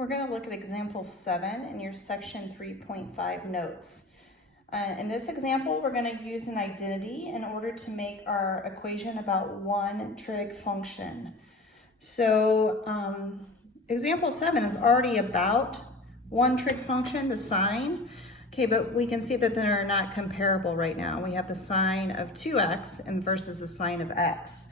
We're going to look at example 7 in your section 3.5 notes. In this example, we're going to use an identity in order to make our equation about one trig function. So example 7 is already about one trig function, the sine. Okay, but we can see that they're not comparable right now. We have the sine of 2x and versus the sine of x.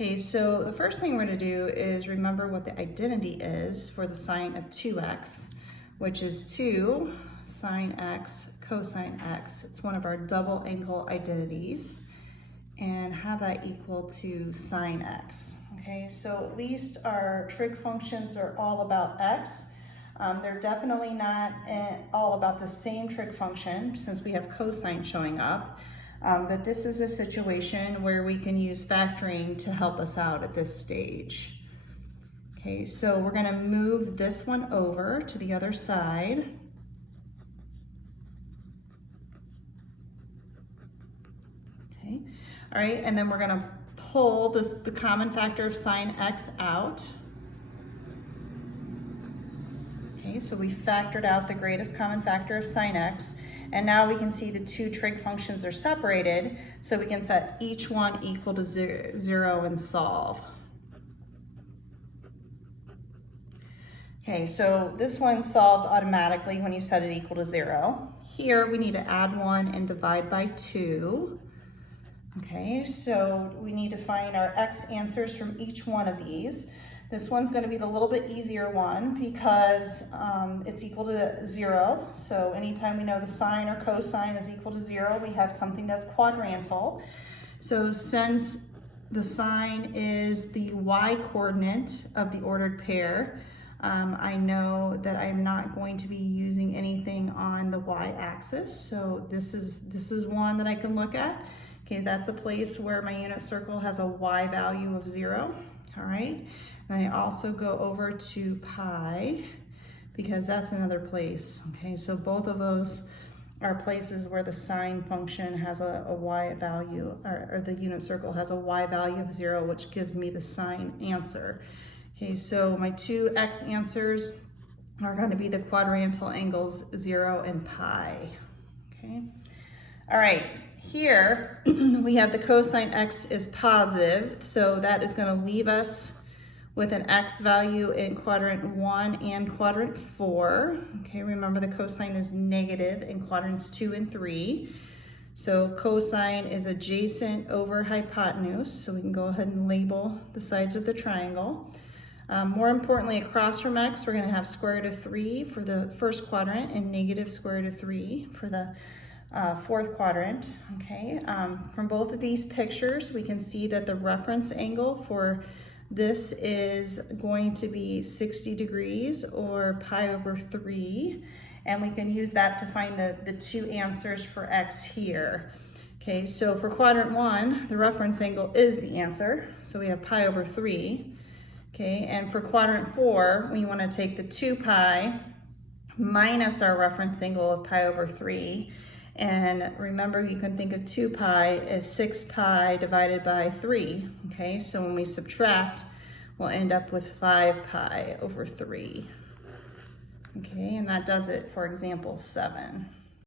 Okay, so the first thing we're going to do is remember what the identity is for the sine of 2x, which is 2 sine x cosine x. It's one of our double angle identities, and have that equal to sine x. Okay, so at least our trig functions are all about x. They're definitely not all about the same trig function since we have cosine showing up. But this is a situation where we can use factoring to help us out at this stage. Okay, so we're going to move this one over to the other side. Okay, all right, and then we're going to pull the common factor of sine x out. Okay, so we factored out the greatest common factor of sine x. And now we can see the two trig functions are separated, so we can set each one equal to 0 and solve. Okay, so this one solved automatically when you set it equal to 0. Here we need to add 1 and divide by 2. Okay, so we need to find our x answers from each one of these. This one's going to be the little bit easier one because it's equal to 0. So anytime we know the sine or cosine is equal to 0, we have something that's quadrantal. So since the sine is the y-coordinate of the ordered pair, I know that I'm not going to be using anything on the y-axis. So this is one that I can look at. Okay, that's a place where my unit circle has a y value of 0. All right. And I also go over to pi because that's another place. Okay, so both of those are places where the sine function has a y value, or the unit circle has a y value of 0, which gives me the sine answer. Okay, so my two x answers are going to be the quadrantal angles 0 and pi. Okay, all right. Here we have the cosine x is positive, so that is going to leave us with an x value in quadrant 1 and quadrant 4. Okay, remember the cosine is negative in quadrants 2 and 3. So cosine is adjacent over hypotenuse, so we can go ahead and label the sides of the triangle. More importantly, across from x, we're going to have square root of 3 for the first quadrant and negative square root of 3 for the fourth quadrant. Okay, from both of these pictures, we can see that the reference angle for this is going to be 60 degrees or pi over 3, and we can use that to find the two answers for x here. Okay, so for quadrant 1, the reference angle is the answer, so we have pi over 3. Okay, and for quadrant 4, we want to take the 2 pi minus our reference angle of pi over 3. And remember, you can think of 2 pi as 6 pi divided by 3. Okay, so when we subtract, we'll end up with 5 pi over 3. Okay, and that does it for example 7.